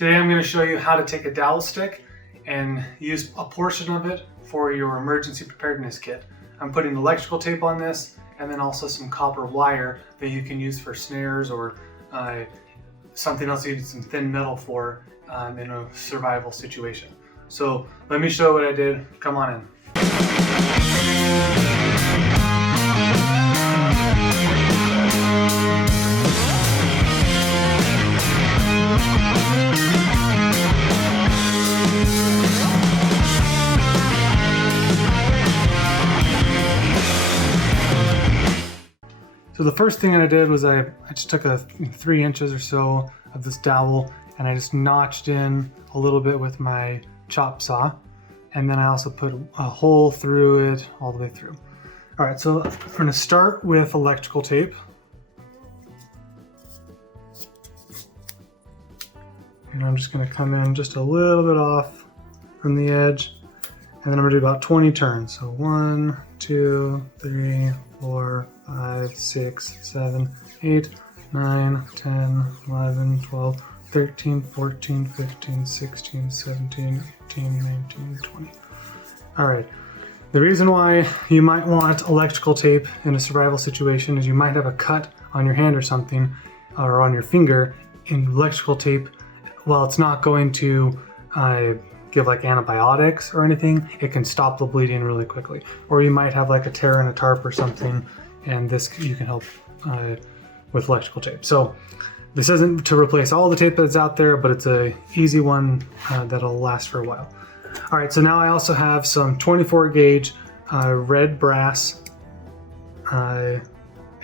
Today I'm going to show you how to take a dowel stick and use a portion of it for your emergency preparedness kit. I'm putting electrical tape on this and then also some copper wire that you can use for snares or something else you need some thin metal for in a survival situation. So let me show you what I did. Come on in. So the first thing that I did was I just took 3 inches or so of this dowel and I just notched in a little bit with my chop saw, and then I also put a hole through it all the way through. All right, so we're going to start with electrical tape. And I'm just going to come in just a little bit off from the edge, and then I'm going to do about 20 turns. So 1, 2, 3, 4, 5, 6, 7, 8, 9, 10, 11, 12, 13, 14, 15, 16, 17, 18, 19, 20. All right. The reason why you might want electrical tape in a survival situation is you might have a cut on your hand or something, or on your finger. In electrical tape, while it's not going to give like antibiotics or anything, it can stop the bleeding really quickly. Or you might have like a tear in a tarp or something, and this you can help with electrical tape. So this isn't to replace all the tape that's out there, but it's a easy one that'll last for a while. All right, so now I also have some 24 gauge red brass.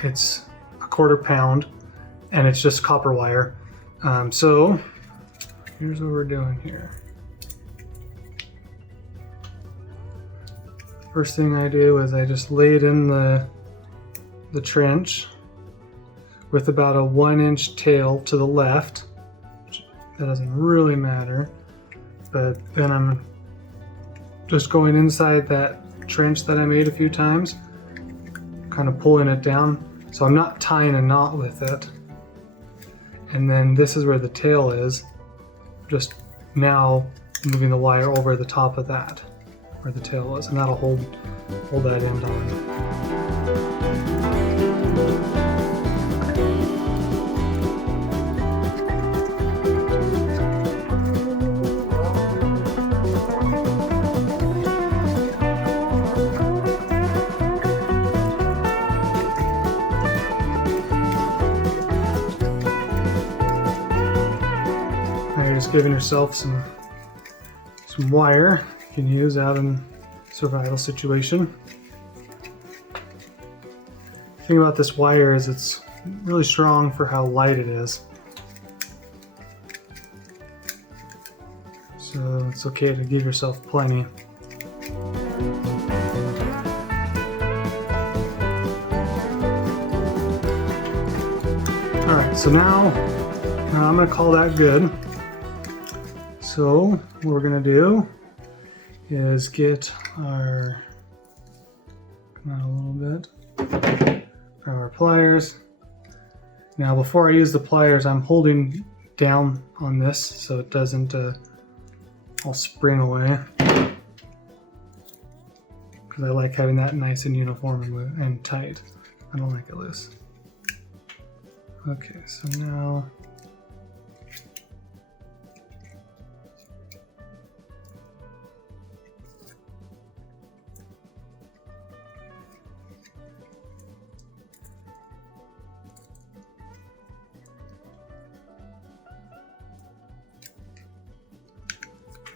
It's a 1/4 pound, and it's just copper wire. So here's what we're doing here. First thing I do is I just lay it in the trench with about a 1-inch tail to the left. That doesn't really matter, but then I'm just going inside that trench that I made a few times, kind of pulling it down. So I'm not tying a knot with it. And then this is where the tail is, just now moving the wire over the top of that, where the tail was, and that'll hold that end on. Just giving yourself some wire you can use out in a survival situation. The thing about this wire is it's really strong for how light it is. So it's okay to give yourself plenty. Alright, so now I'm going to call that good. So what we're going to do is get our, come out a little bit, our pliers. Now before I use the pliers, I'm holding down on this so it doesn't all spring away, because I like having that nice and uniform and tight. I don't like it loose. Okay, so now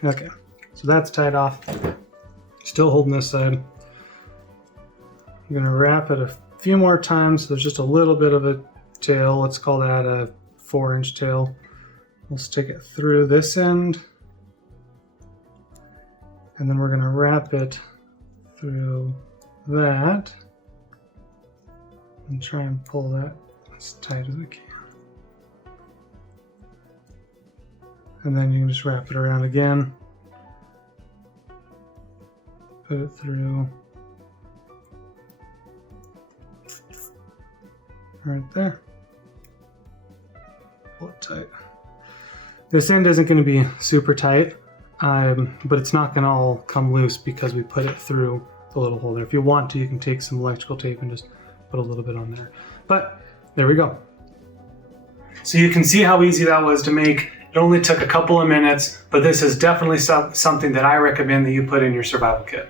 okay, so that's tied off. Still holding this side. I'm going to wrap it a few more times. So there's just a little bit of a tail. Let's call that a 4-inch tail. We'll stick it through this end, and then we're going to wrap it through that and try and pull that as tight as we can. And then you can just wrap it around again, put it through right there, pull it tight. This end isn't going to be super tight, but it's not going to all come loose because we put it through the little hole there. If you want to, you can take some electrical tape and just put a little bit on there. But there we go. So you can see how easy that was to make. It only took a couple of minutes, but this is definitely something that I recommend that you put in your survival kit.